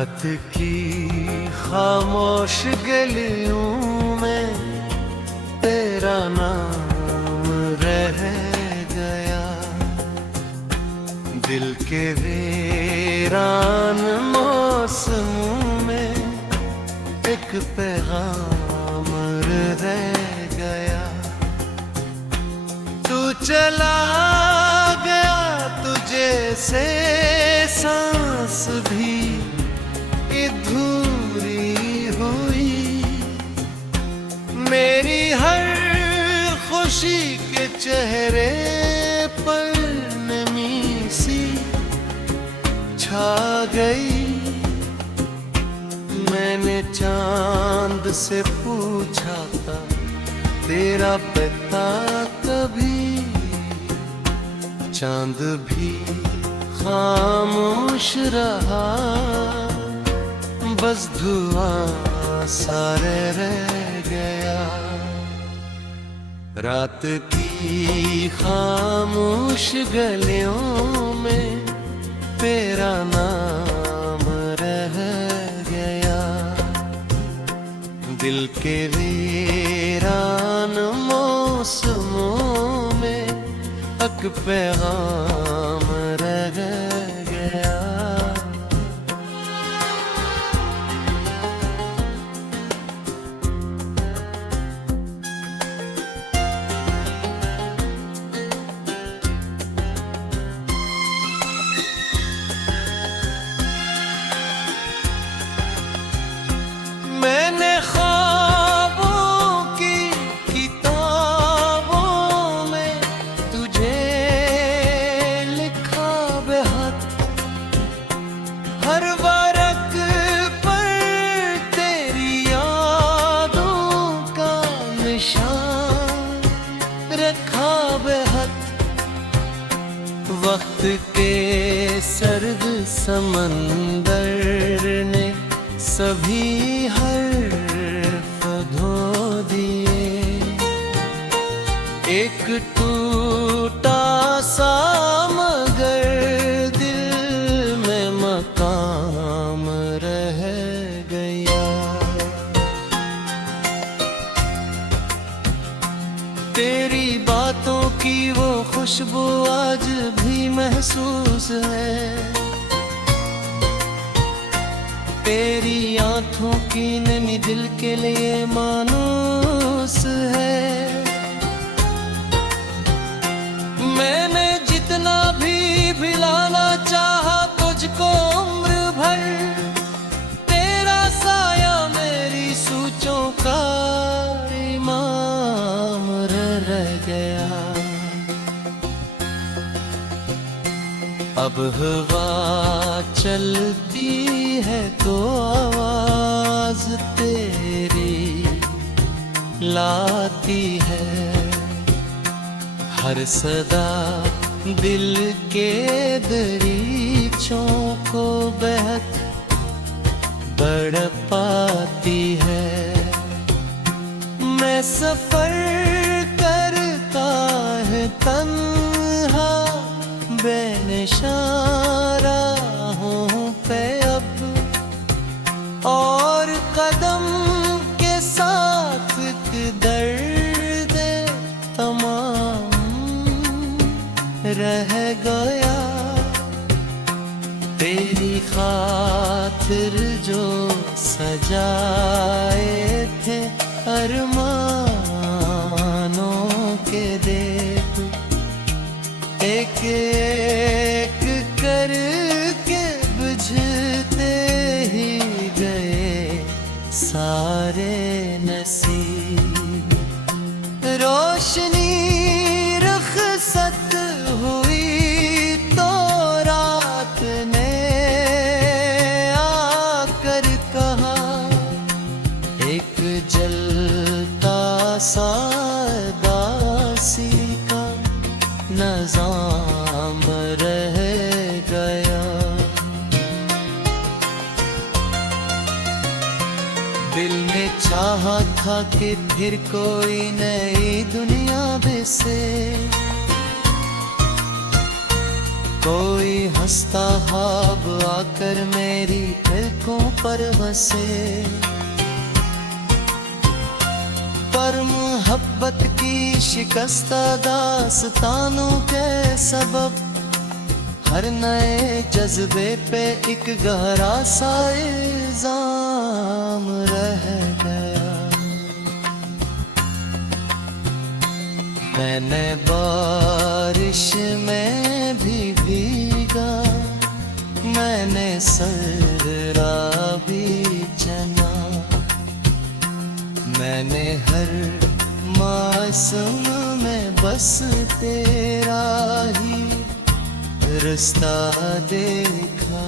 रात की खामोश गलियों में तेरा नाम रह गया। दिल के वीरान मौसमों में एक पैगाम रह गया। तू चला गया तुझे से सांस भी अधूरी हुई। मेरी हर खुशी के चेहरे पर नमी सी छा गई। मैंने चांद से पूछा था तेरा पता कभी, चांद भी खामोश रहा, बस धुआं सारे रह गया। रात की खामोश गलियों में तेरा नाम रह गया। दिल के वीरान मौसमों में एक पैगाम रह गया। मैंने ख्वाबों की किताबों में तुझे लिखा बेहद। हर वर्क पर तेरी यादों का निशान रखा बेहद। वक्त के सर्द समंदर ने सभी हर्फ धो दिए। एक टूटा सा मगर दिल में मकाम रह गया। तेरी बातों की वो खुशबू आज भी महसूस है। तेरी आंखों की नमी दिल के लिए मानूस है। मैंने जितना भी भिलाना चाहा तुझको उम्र भर, तेरा साया मेरी सोचों का इमाम रह गया। अब हवा चलती है तो आवाज तेरी लाती है। हर सदा दिल के दरीचों को बहक बढ़ पाती है। मैं सफर करता है तन्हा बेनिशान राहों पे अब, और कदम के साथ दर्द तमाम रह गया। तेरी खातिर जो सजाए थे अरमानों के देख, एक एक करके बुझते ही गए सारे नसीब। रोशनी रुखसत हुई तो रात ने आकर कहा, एक जलता सा दासी का नज़ाम रह गया। दिल ने चाहा था कि फिर कोई नई दुनिया बसे, कोई हंसता ख्वाब आकर मेरी पलकों पर बसे, पर मोहब्बत की शिकस्ता दास्तानों के सबब हर नए जज्बे पे एक गहरा सा इल्जाम रह गया। मैंने बारिश में भी भीगा, मैंने सराबी चना, मैंने हर मौसम में बस तेरा ही रास्ता देखा।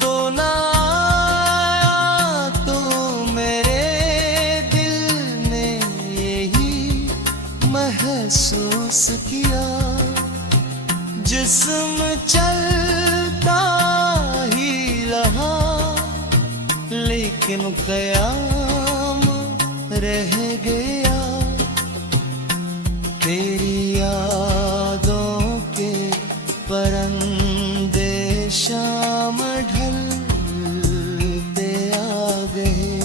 तो ना आया तो मेरे दिल ने यही महसूस किया, जिस्म चलता ही रहा लेकिन क़याम रह गया। तेरी यादों के परंदे शाम ढलते आ गए,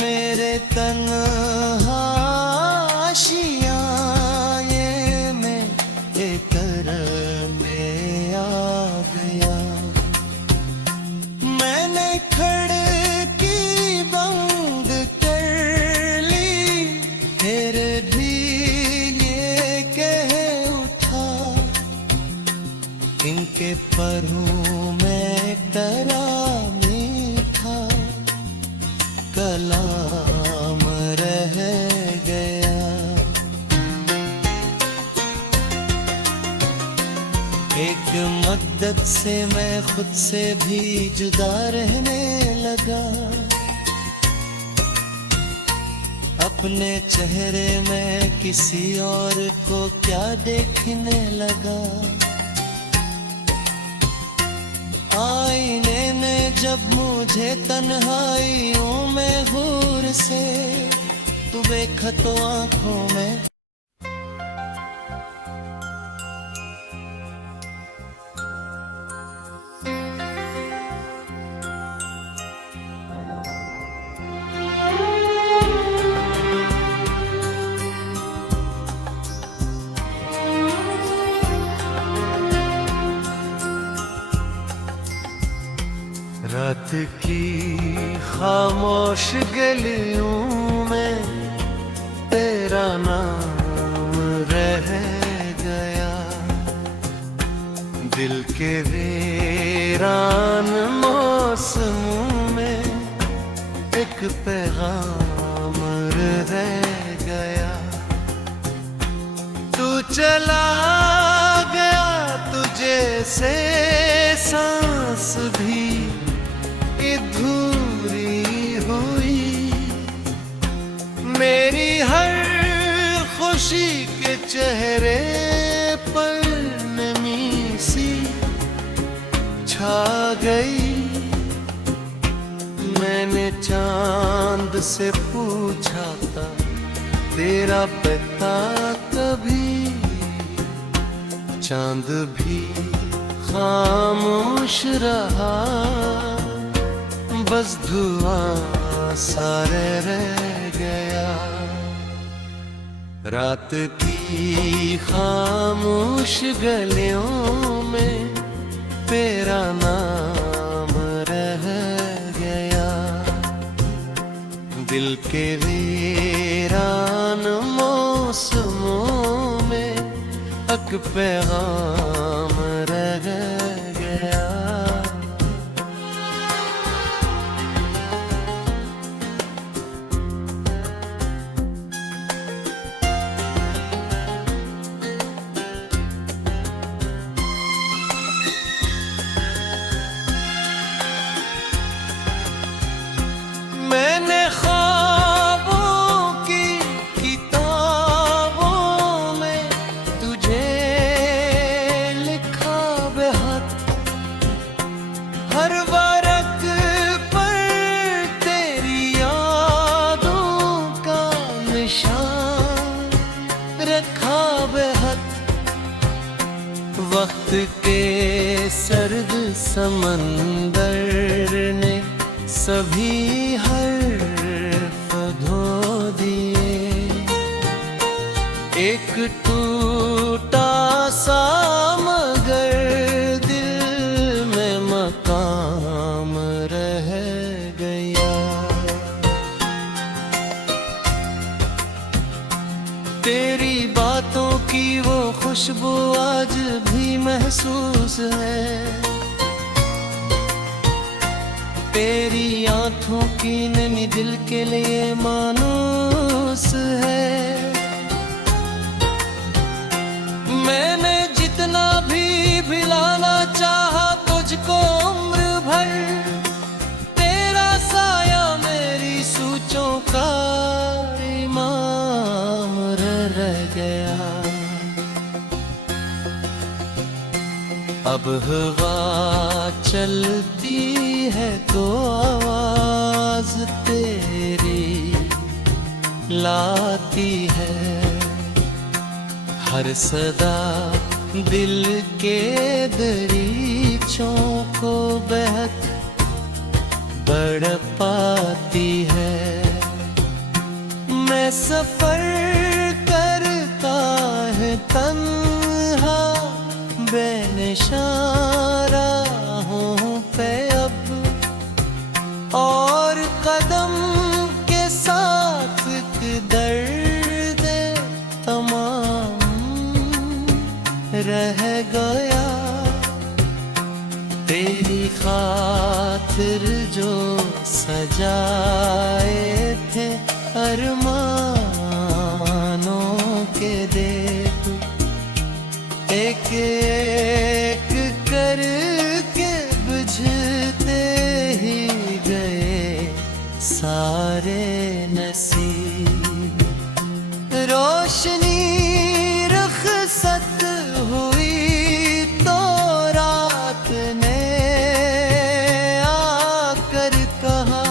मेरे तन्हा आशियाए में तरने आ गया। मैंने खिड़की बंद कर ली, फिर भी ये कह उठा, इनके परों में तरा मीठा कलाम रह गया। एक मद्दत से मैं खुद से भी जुदा रहने लगा, अपने चेहरे में किसी और को क्या देखने लगा। आईने में जब मुझे तन्हाइयों में हूर से तू देखा तो आंखों में रात की खामोश गलियों में तेरा नाम रह गया, दिल के वीरान मौसमों में एक पैगाम रह गया। तू चला गया तुझे से सांस भी अधूरी हुई, मेरी हर खुशी के चेहरे पर नमी सी छा गई। मैंने चांद से पूछा था तेरा पता कभी, चांद भी खामोश रहा, बस धुआं सारे रह गया। रात की खामोश गलियों में तेरा नाम रह गया, दिल के वीरान मौसमों में एक पैगाम रह गया। मैंने ख्वाबों की किताबों में तुझे लिखा बेहद, हर वर्क पर तेरी यादों का निशान रखा बेहद। के सर्द समंदर ने सभी हर्फ धो दिए। एक टूटा सा मगर दिल में मकाम रह गया। तेरी बातों की वो खुशबू आज भी महसूस है। तेरी आंखों की नमी दिल के लिए मानूस है। मैंने जितना भी भिलाना चाहा तुझको उम्र भर, तेरा साया मेरी सूचों का इमाम रह गया। अब हवा चलती है तो आवाज तेरी लाती है। हर सदा दिल के दरीचों को बहक बढ़ पाती है। मैं सफर करता है तन्हा बेनिशान राहों पे अब, और कदम के साथ दर्द तमाम रह गया। तेरी खातिर जो सजाए थे अरमानों के देख, एक एक करके बुझते ही गए सारे नसीब। रोशनी रुखसत हुई तो रात ने आकर कहा,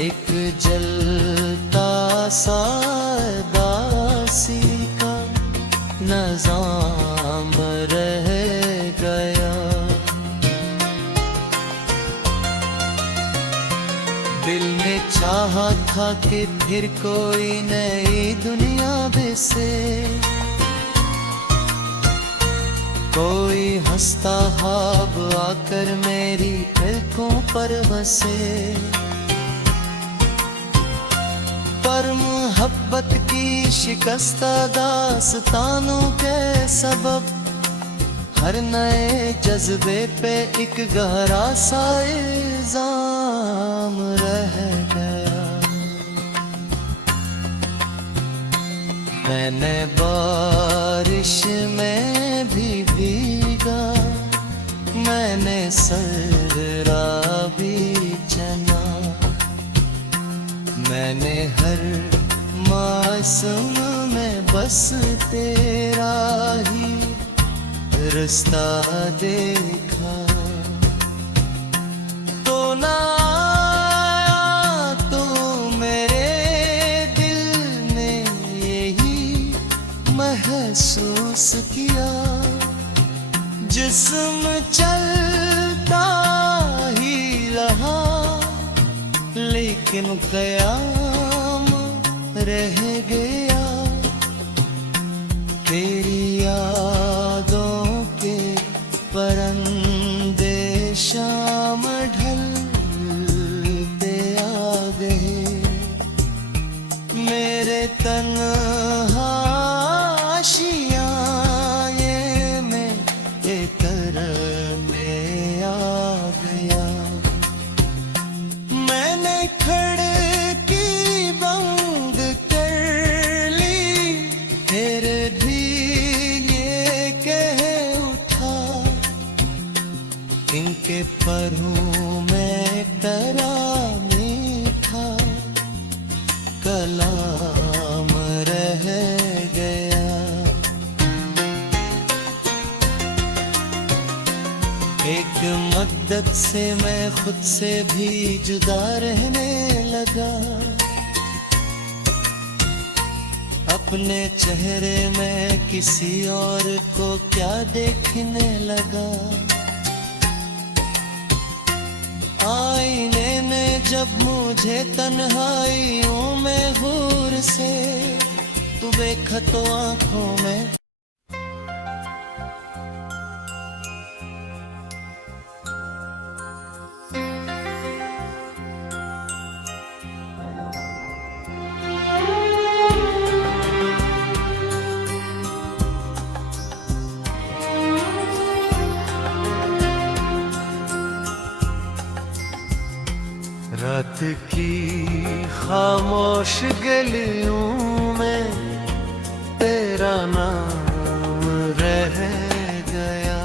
एक जलता सा दासी का नज़ाम रह गया। दिल ने चाहा था कि फिर कोई नई दुनिया बसे, कोई हंसता ख्वाब आकर मेरी पलकों पर बसे। पर मोहब्बत की शिकस्ता दास्तानों के सबब हर नए जज्बे पे एक गहरा सा इल्जाम रह गया। मैंने बारिश में भी भीगा, मैंने सराबी चना, मैंने हर मौसम में बस तेरा ही रास्ता देखा। तो ना आया तो मेरे दिल ने यही महसूस किया। जिस्म चलता ही रहा लेकिन क़याम रह गया। तेरी यादों के परंदे शाम ढलते आ गए। मेरे तन्हा आशियाए में करने आ गया। मैंने खिड़की बंद कर ली, फिर भी ये कह उठा, इनके परों में तेरा मीठा कलाम रह गया। एक मद्दत से मैं खुद से भी जुदा रहने लगा। अपने चेहरे में किसी और को क्या देखने लगा। आईने ने जब मुझे तन्हाइयों में हूर से तू देखा तो आंखों में रात की खामोश गलियों में तेरा नाम रह गया।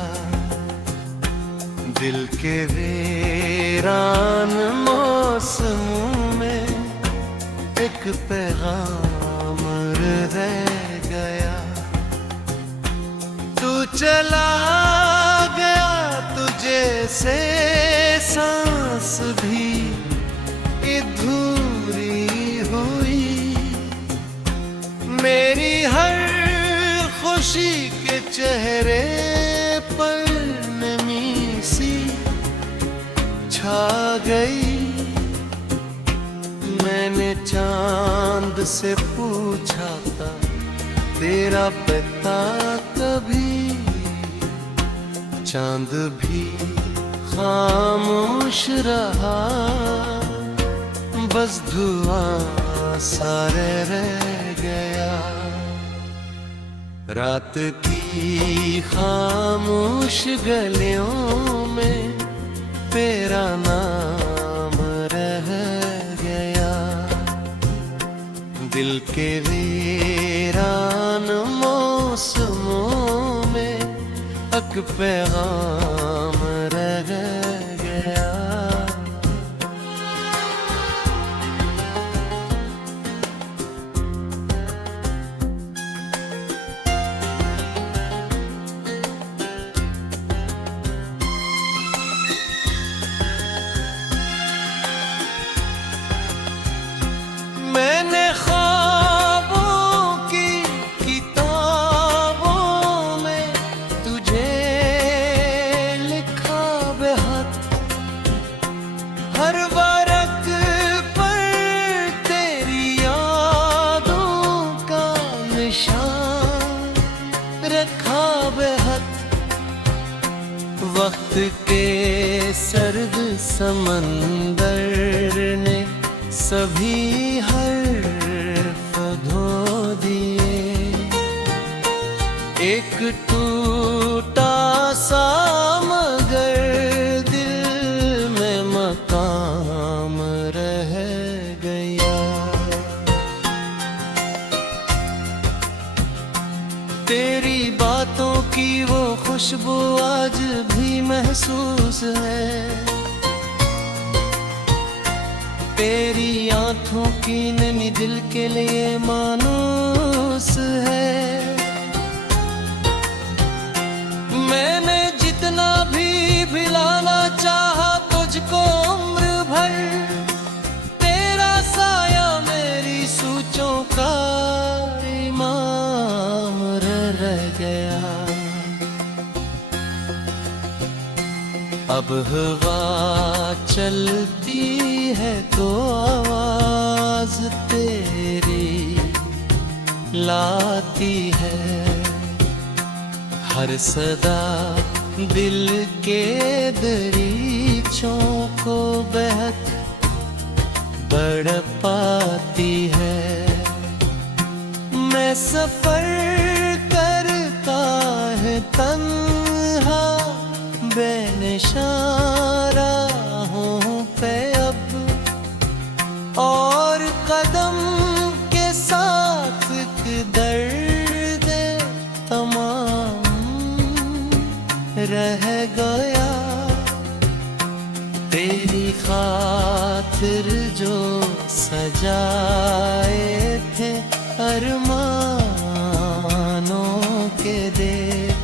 दिल के वीरान मौसमों में एक पैगाम रह गया। तू चला गया तुझे से सांस भी अधूरी हुई। मेरी हर खुशी के चेहरे पर नमी सी छा गई। मैंने चांद से पूछा था तेरा पता कभी, चांद भी खामोश रहा, बस धुआं सारे रह गया। रात की खामोश गलियों में तेरा नाम रह गया। दिल के वीरान मौसमों में एक पैगाम रह गया। मैंने ख्वाबों की किताबों में तुझे लिखा बेहद। हर वर्क पर तेरी यादों का निशान रखा बेहद। वक्त के सर्द समंदर ने सभी हर्फ धो दिए। एक टूटा सा मगर दिल में मकाम रह गया। तेरी बातों की वो खुशबू आज भी महसूस है। तेरी आंखों की नमी दिल के लिए मानूस है। मैंने जितना भी भिलाना चाहा तुझको उम्र भर, तेरा साया मेरी सोचों का इमाम रह गया। अब हवा चलती है तो आवाज तेरी लाती है। हर सदा दिल के दरीचों को बहक बढ़ पाती है। मैं सफर करता है तन्हा बेनिशान राहों पे अब, और कदम के साथ दर्द तमाम रह गया। तेरी खातिर जो सजाए थे अरमानों के देख,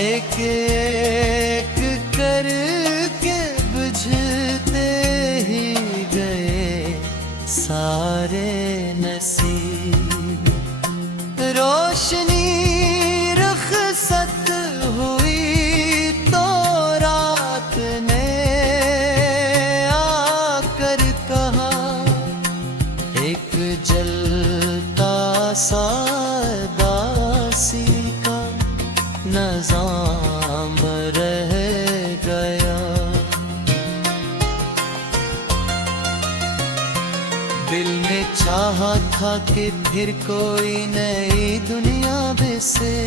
एक एक करके बुझते ही गए सारे नसीब। रोशनी रुखसत हुई तो रात ने आकर कहा, एक जलता सा दासी का नज़ाम रह गया। दिल ने चाहा था कि फिर कोई नई दुनिया बसे,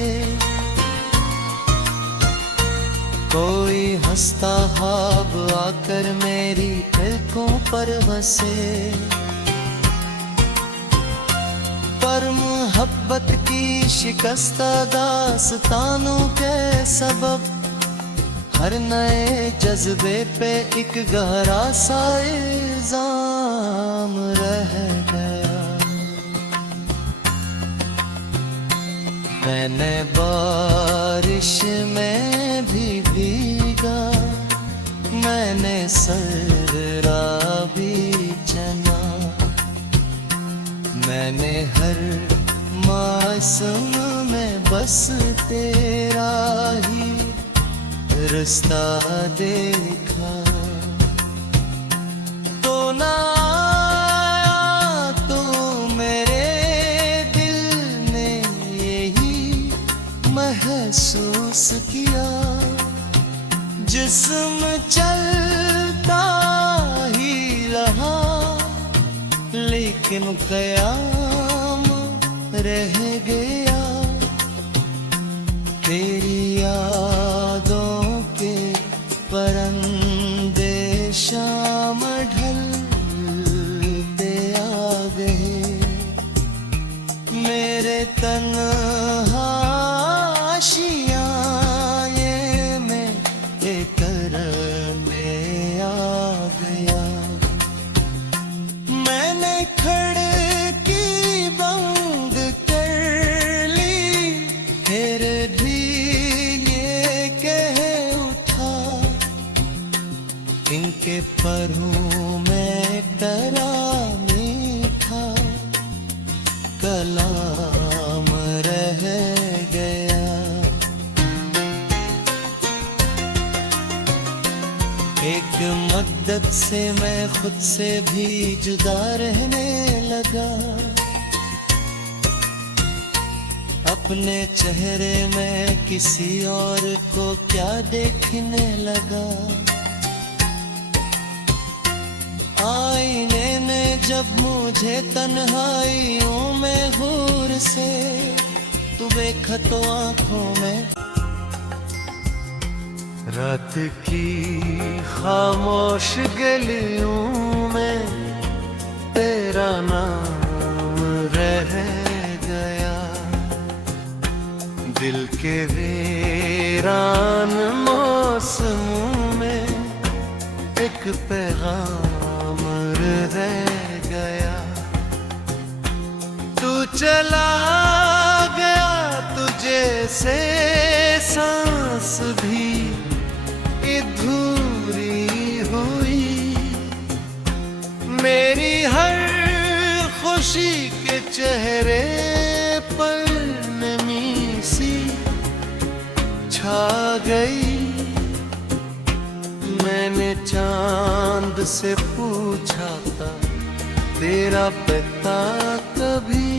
कोई हंसता ख्वाब आकर मेरी पलकों पर बसे, पर मोहब्बत की शिकस्ता दास्तानों के सबब हर नए जज्बे पे एक गहरा सा इल्जाम रह गया। मैंने बारिश में भी भीगा, मैंने सराबी चना, मैंने हर मौसम में बस तेरा ही रास्ता देखा। तो ना आया तो मेरे दिल ने यही महसूस किया, जिस्म चलता ही रहा लेकिन क़याम रह गया। तेरी यादों के परंदे शाम ढलते आ गए, मेरे तन्हा आशियाए में करने आ गया। मैंने खिड़की बंद कर ली, फिर भी ये कह उठा, इनके परों में डरा मीठा कलाम रह गया। एक मद्दत से मैं खुद से भी जुदा रहने लगा, अपने चेहरे में किसी और को क्या देखने लगा। आईने ने जब मुझे तन्हाइयों में हूर से तू देखा तो आंखों में रात की खामोश गलियों में तेरा नाम रह गया। दिल के वीरान मौसमों में एक पैगाम रह गया। तू चला गया तुझे से सांस भी अधूरी हुई, मेरी हर खुशी के चेहरे पर नमी सी छा गई। मैंने चांद से पूछा था तेरा पता कभी,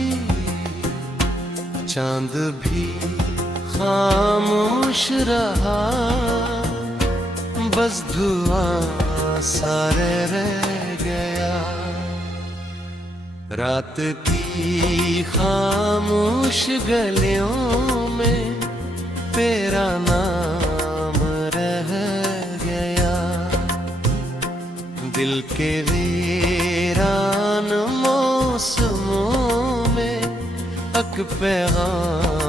चांद भी खामोश रहा, बस धुआं सारे रह गया। रात की खामोश गलियों में तेरा नाम रह गया। दिल के वीरान मौसमों में एक पैगाम